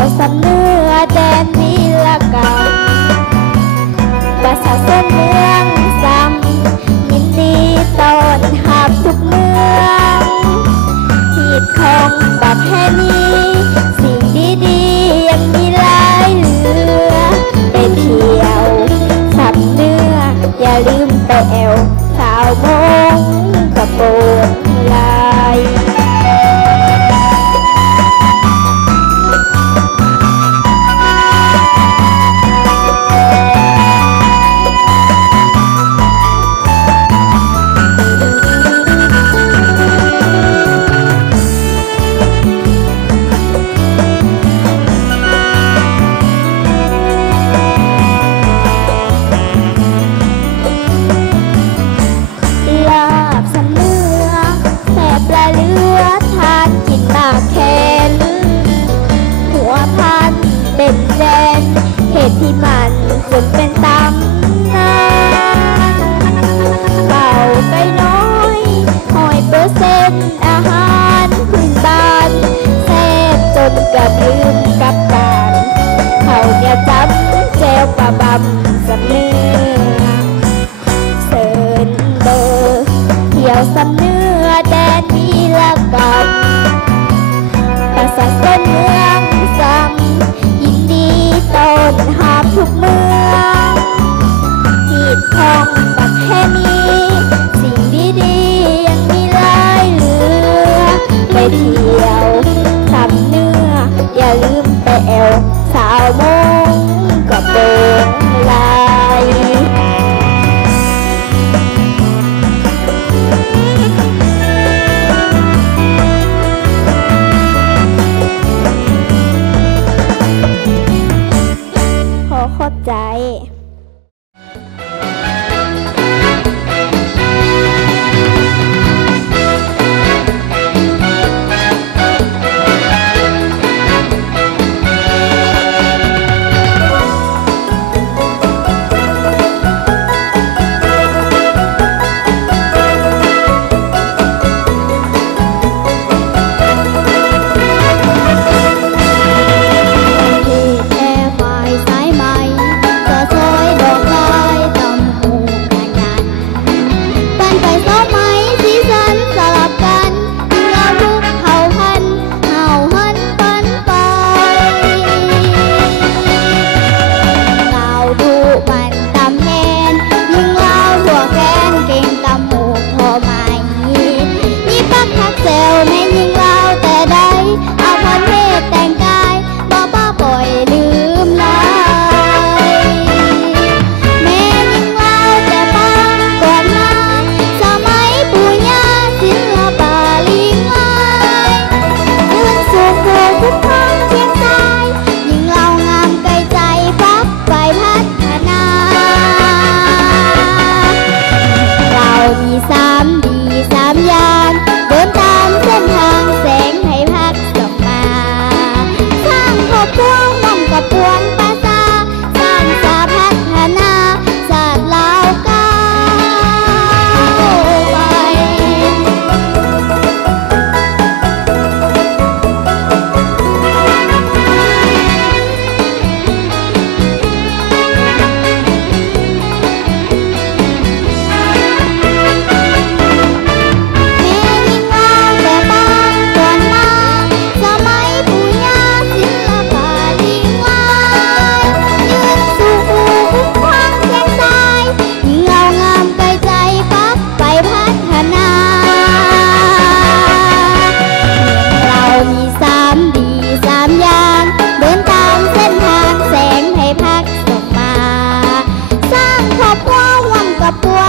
ยวสำเนื้อแดนวีรกรรมประชาชนเมืองซ้ำยินดีต้อนรับทุกเมืองหีดของประเพณีสิ่งดีๆยังมีหลายเหลือไปเที่ยวสำเนื้ออย่าลืมไปแอวสาวมงกระโปรงลายที่มันจนเป็นตำนานเป่าไปน้อย100%อาหารพื้นบ้านแซ่บจนเกือบลืมกับการเขาเนี่ยจำแจวปลาบำสำเนื้อเสิร์นเบอร์เที่ยวสำเนื้อแดนวีรกรรมประชาชนเมืองซ้ำยินดีต้อนรับทุกเมืองหีดของประเพณีสิ่งดีๆยังมีหลายเหลือไปเที่ยวสำเนื้ออย่าลืมไปแอวสาวมงกระโปรงลายขอบใจกับ